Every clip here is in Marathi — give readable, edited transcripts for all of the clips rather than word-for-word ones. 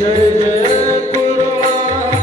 जय जय गुरुवा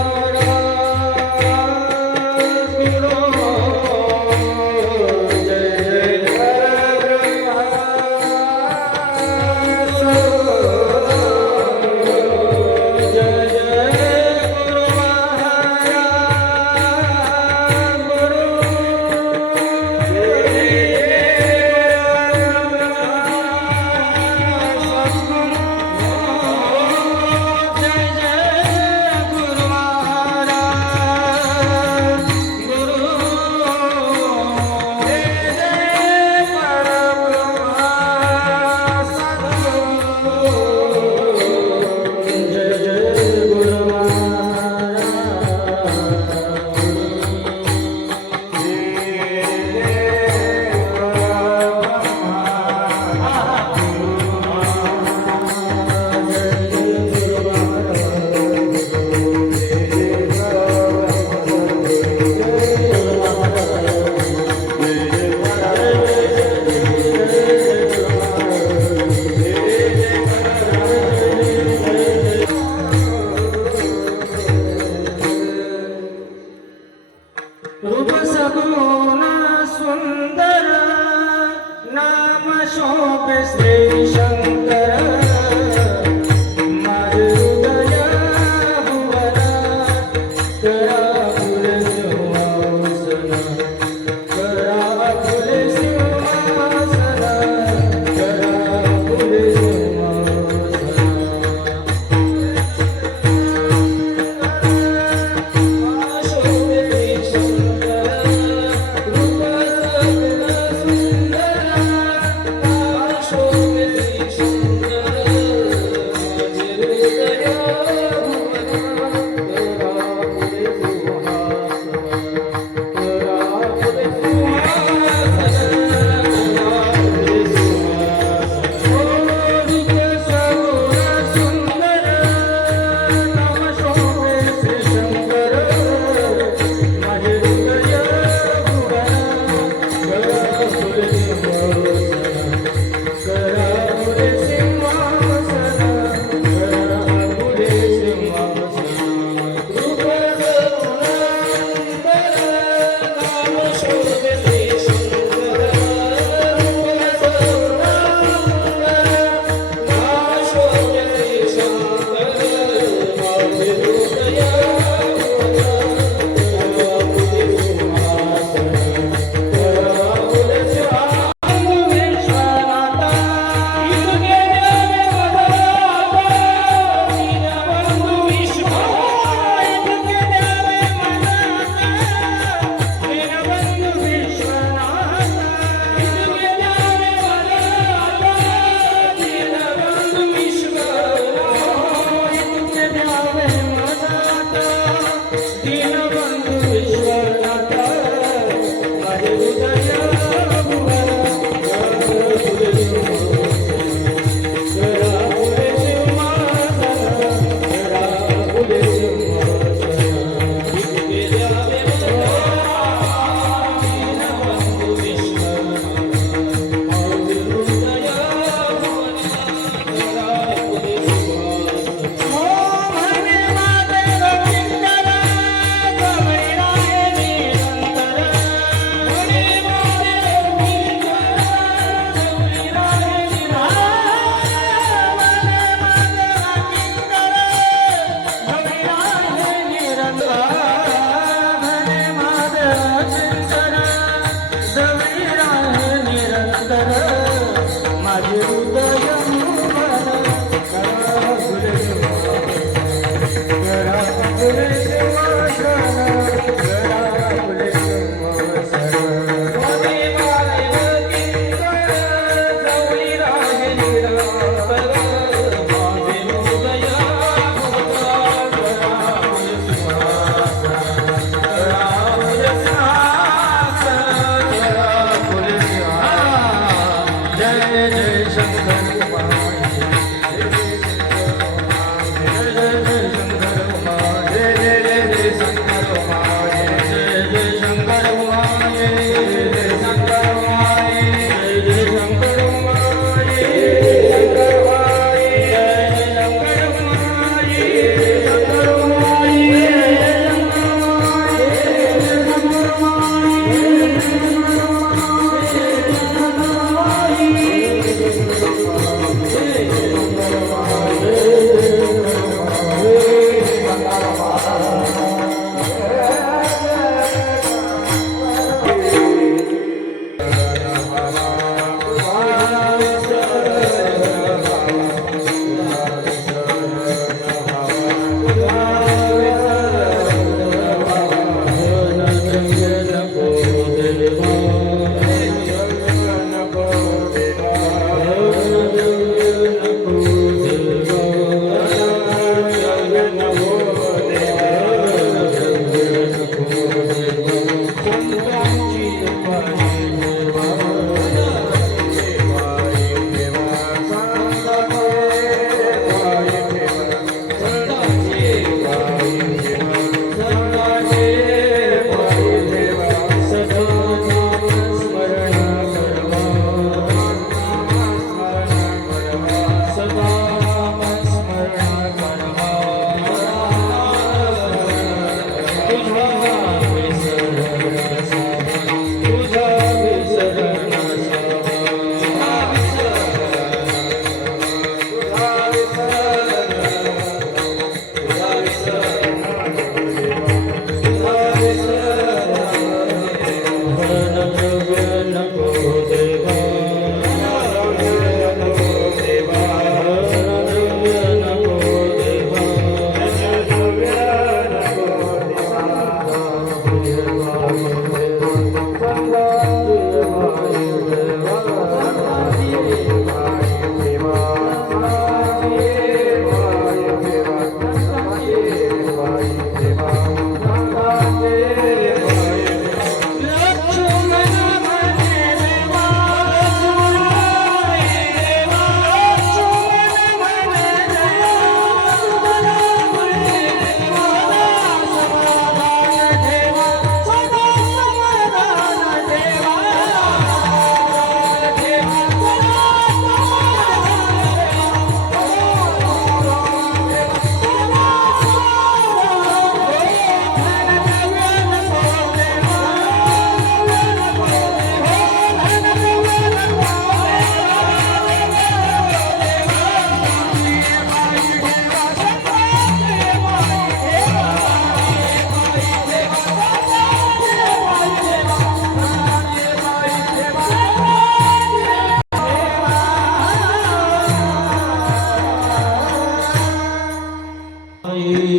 Yeah.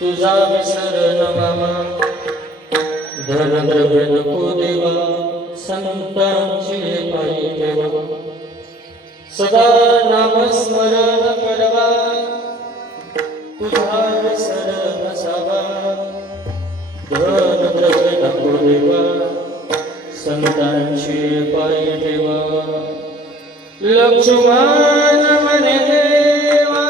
तुझा विसर नवा धन द्रव्य नको देवा संतांची पायी ठेवा सदा नामस्मरण करवा तुझा विसर नसावा धन द्रव्य नको देवा संतांची पायी ठेवा लक्ष्मण म्हणे देवा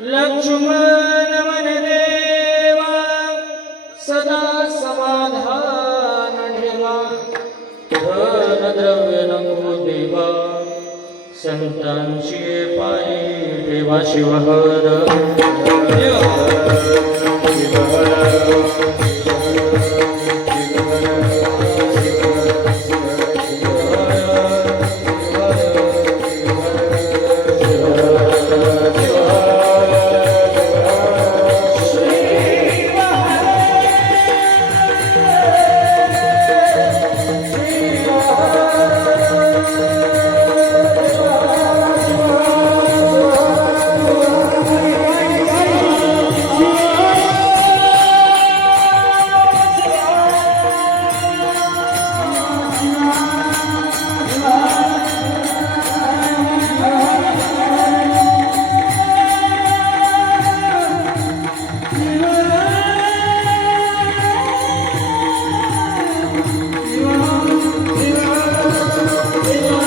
लक्ष्मण म्हणे देवा सदा समाधान ठेवा धन द्रव्य नको देवा संतांची पायी ठेवा शिवहर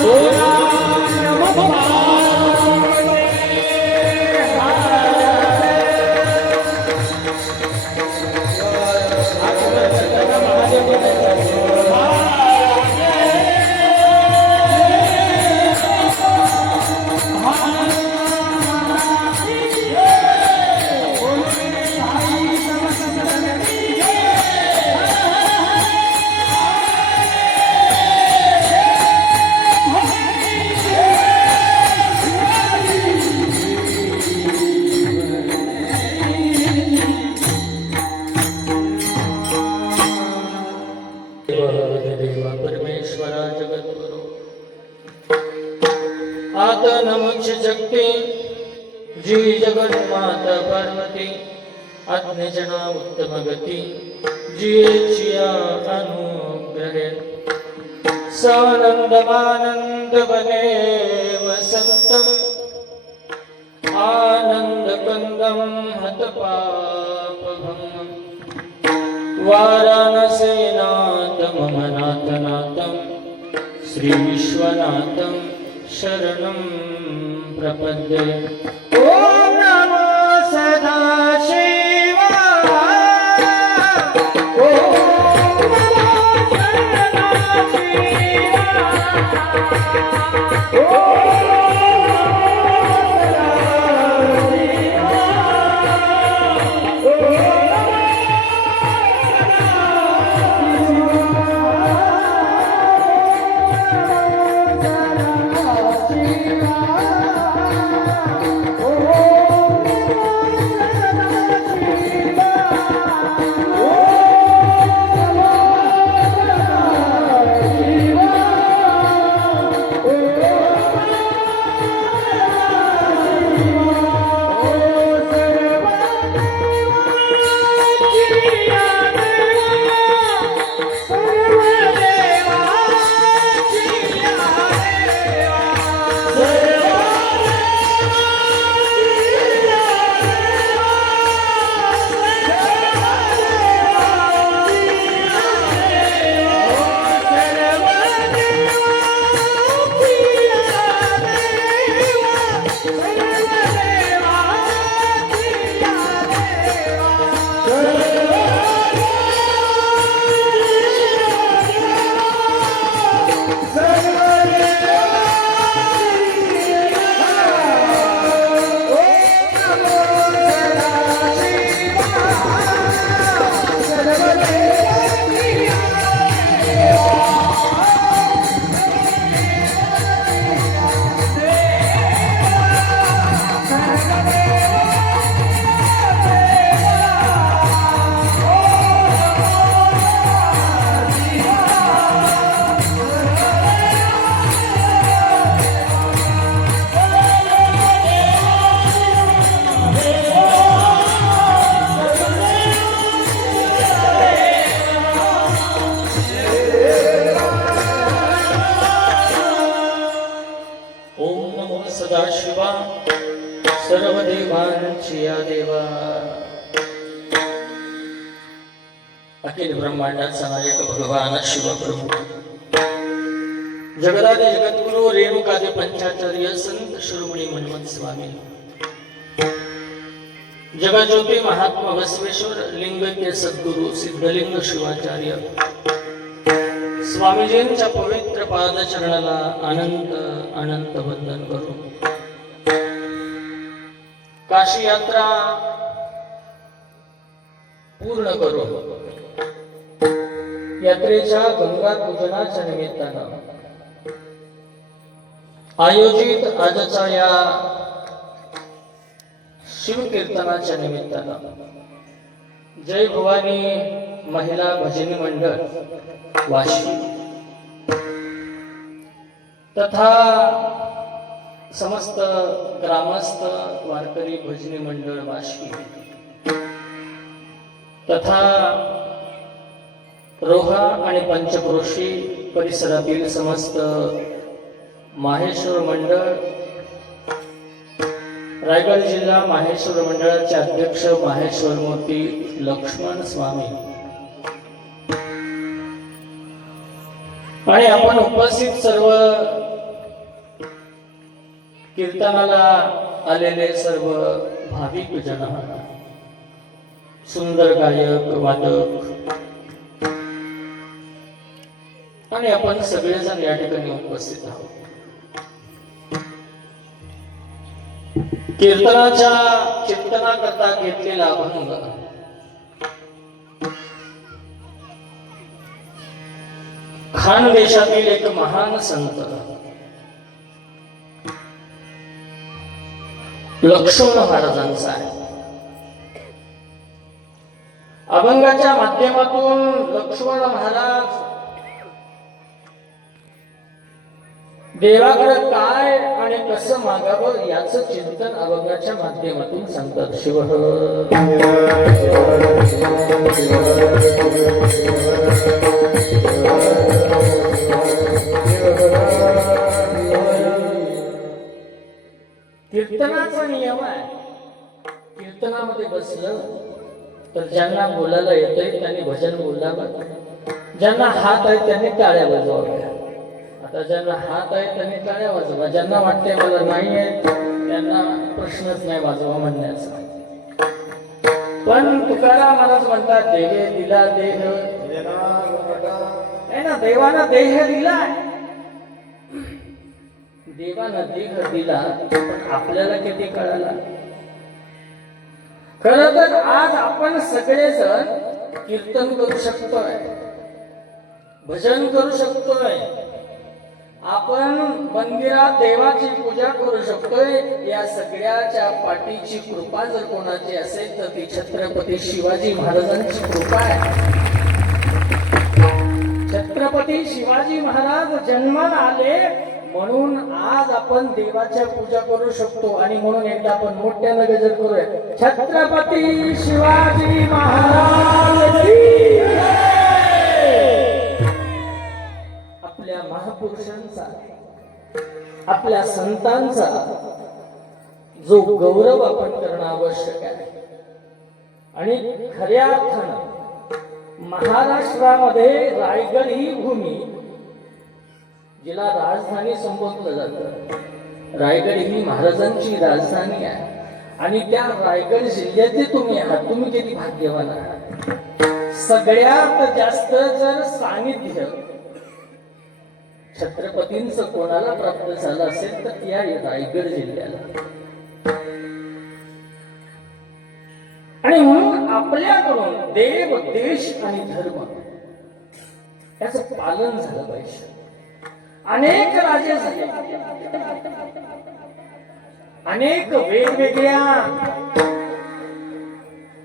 Oh मात नमुच जगते जी जगत माता पार्वती आज्ञजना उत्तम गती जियेचिया अनुग्रहे सानंदमानंद बने वसंतम आनंद कंदम हतपापभंगम वाराणसीनाथ मम नाथनाथम श्री विश्वनाथम शरणं प्रपद्ये ओम नमो सदाशिवाय ओम नमो सदाशिवाय सदाशिवा सर्व देवांची या देवा अखिल ब्रह्मांडाचा नायक भगवान शिवप्रभू जगदादि जगद्गुरु रेणुकादि पंचाचार्य संत शिरोमणी मन्मथ स्वामी जगज्योती महात्मा बसवेश्वर लिंग के सद्गुरु सिद्धलिंग शिवाचार्य स्वामीजींच्या पवित्र पादचरणाला अनंत अनंत वंदन करू काशी यात्रा पूर्ण करू यात्रेच्या गंगा पूजनाच्या निमित्तानं आयोजित आजच्या या शिवकीर्तनाच्या निमित्तानं जय भवानी महिला भजनी मंडळ वाशी तथा समस्त ग्रामस्थ वारकरी भजनी मंडळ वाशी तथा रोहा आणि पंचक्रोशी परिसरातील समस्त माहेश्वर मंडळ रायगड जिल्हा माहेश्वर मंडळाचे अध्यक्ष माहेश्वर मूर्ती लक्ष्मण स्वामी आणि आपण उपस्थित सर्व कीर्तनाला आलेले सर्व भाविक जन सुंदर गायक वादक आणि आपण सगळेजण या ठिकाणी उपस्थित आहोत कीर्तनाच्या चिंतनाकरता घेतलेला अभंग खान देशातील एक महान संत लक्ष्मण महाराजांचा आहे अभंगाच्या माध्यमातून लक्ष्मण महाराज देवाकडे काय आणि कसं मागावं याचं चिंतन अभंगाच्या माध्यमातून सांगतात. शिव कीर्तनाचा नियम आहे. कीर्तनामध्ये बसलं तर ज्यांना बोलायला येतंय त्यांनी भजन बोलावं, ज्यांना हात आहे त्यांनी टाळ्या वाजवाव्या. आता ज्यांना हात आहे त्यांनी टाळ्या वाजवा, ज्यांना वाटते मला नाही आहे त्यांना प्रश्नच नाही वाजवा म्हणण्याचा. पण तुकाराम महाराज म्हणतात देवे दिला देह आहे ना, देवानं देह दिलाय, देवानं देह दिला, पण आपल्याला किती कळाला? खरं तर आज आपण सगळेजण कीर्तन करू शकतोय, भजन करू शकतोय, आपण मंदिरात देवाची पूजा करू शकतोय. या सगळ्याच्या पाठीची कृपा जर कोणाची असेल तर ती छत्रपती शिवाजी महाराजांची कृपा आहे. छत्रपती शिवाजी महाराज जन्माला आले म्हणून आज आपण देवाच्या पूजा करू शकतो. आणि म्हणून एकदा आपण मोठ्यानं गजर करूया, छत्रपती शिवाजी महाराज की जय. आपल्या महापुरुषांचा, आपल्या संतांचा जो गौरव आपण करणं आवश्यक आहे. आणि खऱ्या अर्थानं महाराष्ट्रामध्ये रायगड ही भूमी जिला राजधानी संबोधलं जातं, रायगड ही महाराजांची राजधानी आहे. आणि त्या रायगड जिल्ह्याचे तुम्ही आहात, तुम्ही किती भाग्यवान आहात. सगळ्यात जास्त जर सानिध्य छत्रपतींचं कोणाला प्राप्त झालं असेल तर या रायगड जिल्ह्याला. आणि म्हणून आपल्याकडून देव, देश आणि धर्म याचं पालन झालं पाहिजे. अनेक राजे झाले, अनेक वेगवेगळ्या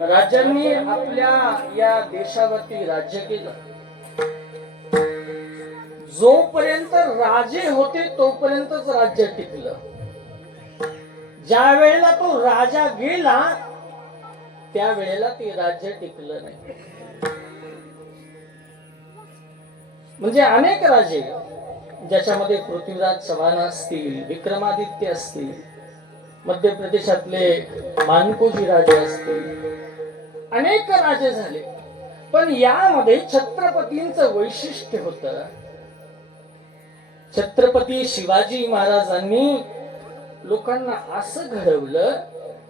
राजांनी आपल्या या देशावरती राज्य केलं. जोपर्यंत राजे होते तोपर्यंतच राज्य टिकलं. ज्या वेळेला तो राजा गेला त्यावेळेला ते राज्य टिकलं नाही. म्हणजे अनेक राजे, ज्याच्यामध्ये पृथ्वीराज चव्हाण असतील, विक्रमादित्य असतील, मध्य प्रदेशातले मानकोजी राजे असतील, अनेक राजे झाले. पण यामध्ये छत्रपतींचं वैशिष्ट्य होतं. छत्रपती शिवाजी महाराजांनी लोकांना असं घडवलं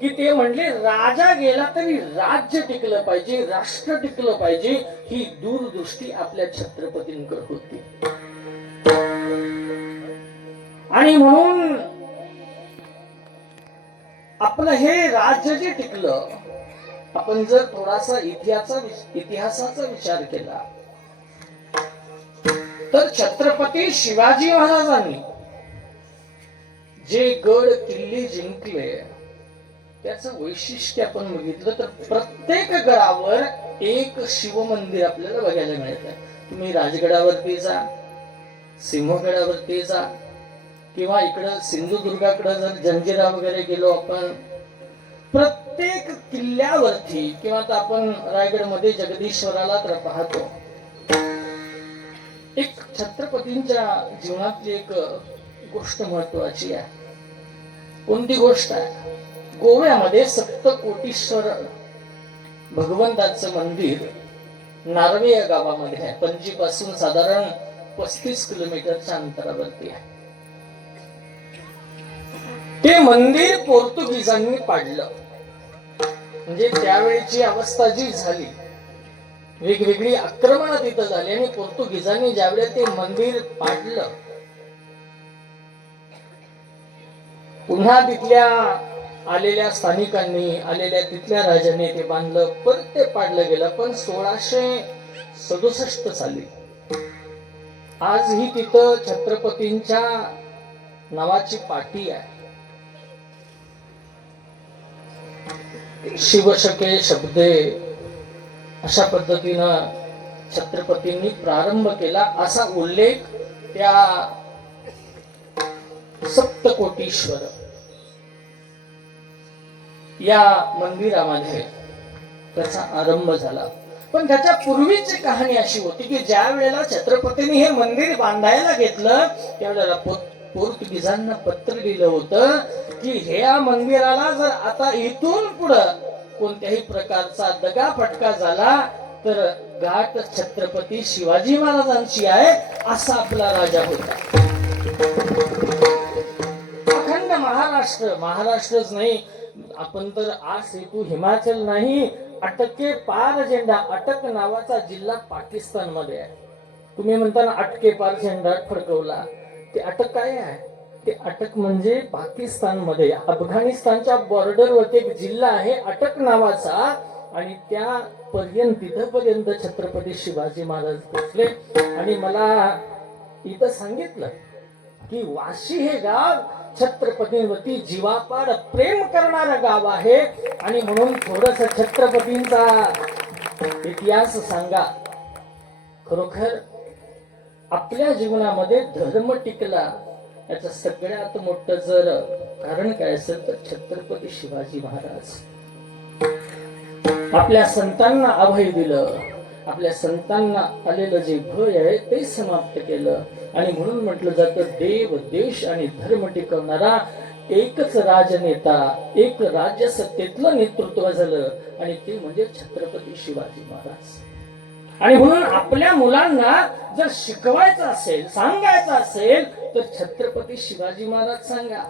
की ते म्हणले राजा गेला तरी राज्य टिकलं पाहिजे, राष्ट्र टिकलं पाहिजे. ही दूरदृष्टी आपल्या छत्रपतींकडे होती. आणि म्हणून आपलं हे राज्य जे टिकलं, आपण जर थोडासा इतिहासाचा विचार केला तर छत्रपती शिवाजी महाराजांनी जे गड किल्ले जिंकले त्याचं वैशिष्ट्य आपण बघितलं तर प्रत्येक गडावर एक शिवमंदिर आपल्याला बघायला मिळतं. तुम्ही राजगडावरती जा, सिंहगडावरती जा, किंवा इकडं सिंधुदुर्गाकडे जर जंजिरा वगैरे गेलो आपण, प्रत्येक किल्ल्यावरती, किंवा आता आपण रायगडमध्ये जगदीश्वराला तर पाहतो. एक छत्रपतींच्या जीवनातली एक गोष्ट महत्वाची आहे. कोणती गोष्ट आहे? गोव्यामध्ये सप्तकोटीश्वर भगवंताचं मंदिर नार्वे या गावामध्ये आहे. पणजीपासून साधारण 35 किलोमीटरच्या अंतरावरती आहे. ते मंदिर पोर्तुगीजांनी पाडलं. म्हणजे त्यावेळीची अवस्था जी झाली, वेगवेगळी आक्रमणं तिथं झाली आणि पोर्तुगीजांनी ज्यावेळेस ते मंदिर पाडलं, पुन्हा तिथल्या आलेल्या स्थानिकांनी, आलेल्या तिथल्या राजांनी ते बांधलं, परत ते पाडलं गेलं. पण 1667 साली आजही तिथं छत्रपतींच्या नावाची पाटी आहे. शिवशके शब्दे अशा पद्धतीनं छत्रपतींनी प्रारंभ केला, असा उल्लेख त्या सप्तकोटीश्वर या मंदिरामध्ये त्याचा आरंभ झाला. पण त्याच्या पूर्वीची कहाणी अशी होती की ज्या वेळेला छत्रपतींनी हे मंदिर बांधायला घेतलं त्यावेळेला पोर्तुगीजांना पत्र दिलं होतं की ह्या मंदिराला जर आता इथून पुढं कोणत्याही प्रकारचा दगाफटका झाला तर गाठ छत्रपती शिवाजी महाराजांची आहे असा आपला राजा होता. अखंड महाराष्ट्रच नाही, आपण तर आज सेतू हिमाचल नाही, अटके पार झेंडा, अटक नावाचा जिल्हा पाकिस्तान मध्ये आहे. तुम्ही म्हणताना अटके पार झेंडा फडकवला, ते अटक काय आहे? ते अटक म्हणजे पाकिस्तान मध्ये अफगाणिस्तानच्या बॉर्डरवरती एक जिल्हा आहे अटक नावाचा, आणि त्या तिथपर्यंत छत्रपती शिवाजी महाराज पोहोचले. आणि मला इथं सांगितलं की वाशी हे गाव छत्रपतींवरती जीवापाड प्रेम करणारं गाव आहे, आणि म्हणून थोडस छत्रपतींचा इतिहास सांगा. खरोखर आपल्या जीवनामध्ये धर्म टिकला याचं सगळ्यात मोठं जर कारण काय असेल तर छत्रपती शिवाजी महाराज. आपल्या संतांना अभय दिलं, आपल्या संतांना आलेलं जे भय आहे ते समाप्त केलं, आणि म्हणून म्हटलं जातं देव देश आणि धर्म टिकवणारा एकच राजनेता, एक राज्य सत्तेतलं नेतृत्व झालं, आणि ते म्हणजे छत्रपती शिवाजी महाराज. आणि म्हणून आपल्या मुलांना जर शिकवायचं असेल, सांगायचं असेल तर छत्रपती शिवाजी महाराज सांगा.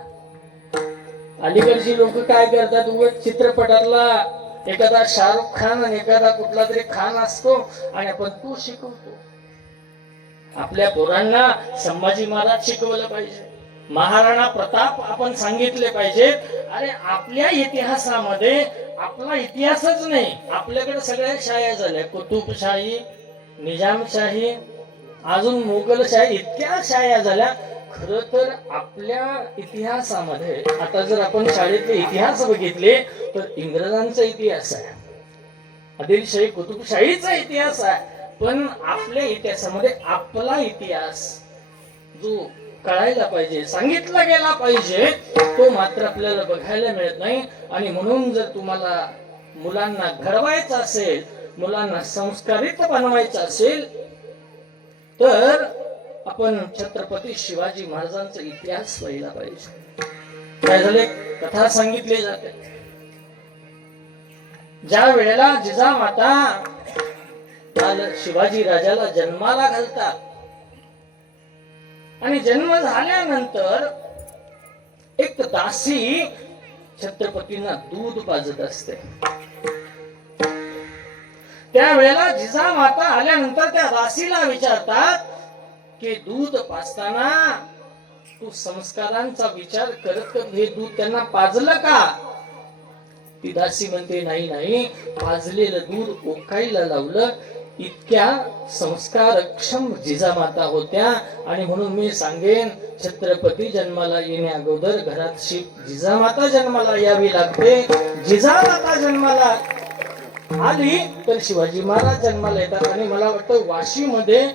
अलीकडची लोक काय करतात, उगाच चित्रपटातला एखादा शाहरुख खान आणि एखादा कुठला तरी खान असतो आणि आपण तो शिकवतो. आपल्या पोरांना संभाजी महाराज शिकवलं पाहिजे, महाराणा प्रताप आपण सांगितले पाहिजे. अरे आपल्या इतिहासामध्ये आपला इतिहासच नाही, आपल्याकडे सगळ्या शाह्या झाल्या, कुतुबशाही, निजामशाही, अजून मुघलशाही, इतक्या शाह्या झाल्या. खर तर आपल्या इतिहासामध्ये आता जर आपण शाळेतले इतिहास बघितले तर इंग्रजांचा इतिहास आहे, आदिलशाही कुतुबशाहीचा इतिहास आहे, पण आपल्या इतिहासामध्ये आपला इतिहास जो कळायला पाहिजे, सांगितला गेला पाहिजे, तो मात्र आपल्याला बघायला मिळत नाही. आणि म्हणून जर तुम्हाला मुलांना घडवायचं असेल, मुलांना संस्कारित बनवायचं असेल तर आपण छत्रपती शिवाजी महाराजांचा इतिहास पाहिला पाहिजे. काय झाले, कथा सांगितली जाते. ज्या वेळेला जिजामाता शिवाजी राजाला जन्माला घालतात आणि जन्म झाल्यानंतर एक दासी छत्रपतींना दूध पाजत असते. त्यावेळेला जिजामाता आल्यानंतर त्या दासीला विचारतात की दूध पाजताना तू संस्कारांचा विचार करत करत हे दूध त्यांना पाजलं का? ती दासी म्हणते नाही नाही, पाजलेलं दूध ओकायला लावलं. इतक्या संस्कारक्षम जिजामाता होत्या. आणि म्हणून मी सांगेन, छत्रपती जन्माला येण्या अगोदर घरात जिजामाता जन्माला यावी लागते. जिजामाता जन्माला आली तर शिवाजी महाराज जन्माला येतात. आणि मला वाटतं वाशीमध्ये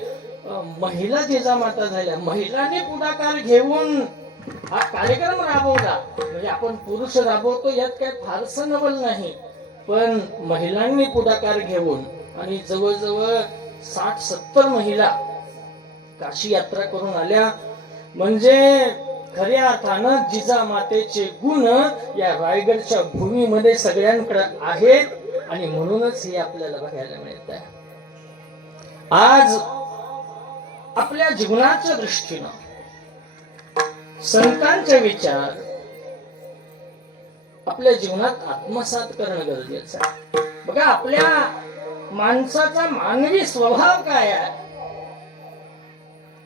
महिला जिजामाता झाल्या, महिलांनी पुढाकार घेऊन हा कार्यक्रम राबवला. म्हणजे आपण पुरुष राबवतो यात काय फारसं नवल नाही, पण महिलांनी पुढाकार घेऊन आणि जवळजवळ 60-70 महिला काशी यात्रा करून आल्या. म्हणजे खऱ्या अर्थानं जिजामातेचे गुण या रायगडच्या भूमीमध्ये सगळ्यांकडे आहेत, आणि म्हणूनच हे आपल्याला बघायला मिळत आहे. आज आपल्या जीवनाच्या दृष्टीनं संतांचे विचार आपल्या जीवनात आत्मसात करणं गरजेचं आहे. बघा, आपल्या माणसाचा मानवी स्वभाव काय आहे?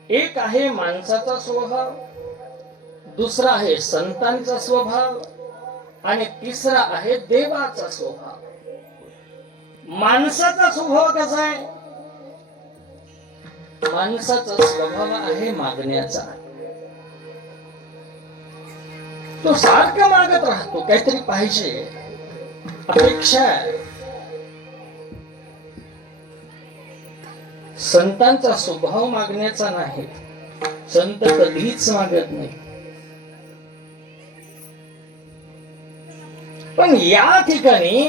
एक आहे माणसाचा स्वभाव, दुसरा आहे संतांचा स्वभाव, आणि तिसरा आहे देवाचा स्वभाव. माणसाचा स्वभाव कसा आहे? माणसाचा स्वभाव आहे मागण्याचा. तो सारखा मागत राहतो, काहीतरी पाहिजे, अपेक्षा आहे. संतांचा स्वभाव मागण्याचा नाही. संत कधीच मागत नाही. पण या ठिकाणी